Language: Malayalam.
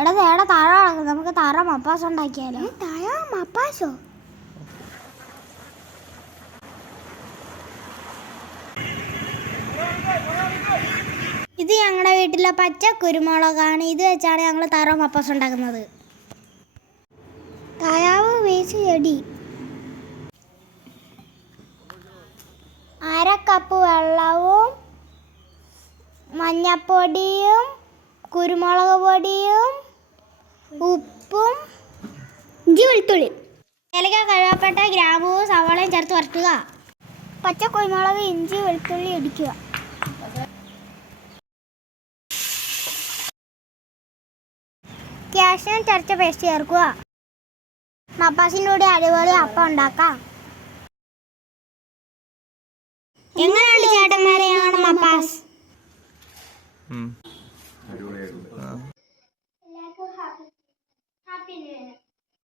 എടാ തേടാ താഴെ കിടക്കും, നമുക്ക് താറ മപ്പാസ് ഉണ്ടാക്കിയാലോ? താഴെ മപ്പാസോ? ഇത് ഞങ്ങളുടെ വീട്ടിലെ പച്ച കുരുമുളകാണ്. ഇത് വെച്ചാണ് ഞങ്ങൾ താറ മപ്പാസ് ഉണ്ടാക്കുന്നത്. തായാവ് വീശ് ചെടി, 1/2 കപ്പ് വെള്ളവും മഞ്ഞപ്പൊടിയും കുരുമുളക് പൊടിയും ഉപ്പും ഇഞ്ചി വെളുത്തുള്ളി ഏലക്ക കഴുകപ്പെട്ട ഗ്രാമ്പൂവും സവാളയും ചേർത്ത് വരട്ടുക. പച്ച കുരുമുളക് ഇഞ്ചി വെളുത്തുള്ളി ഇടിക്കുക. കാഷ്യൂനട്ട് അരച്ച പേസ്റ്റ് ചേർക്കുക. മപ്പാസിൻ്റെ കൂടെ അടിപൊളി അപ്പം ഉണ്ടാക്കാം. എങ്ങനെയുണ്ട് ചേട്ടന്മാരെ മപ്പാസ്? എല്ലാവർക്കും ഹാപ്പി ന്യൂ ഇയർ.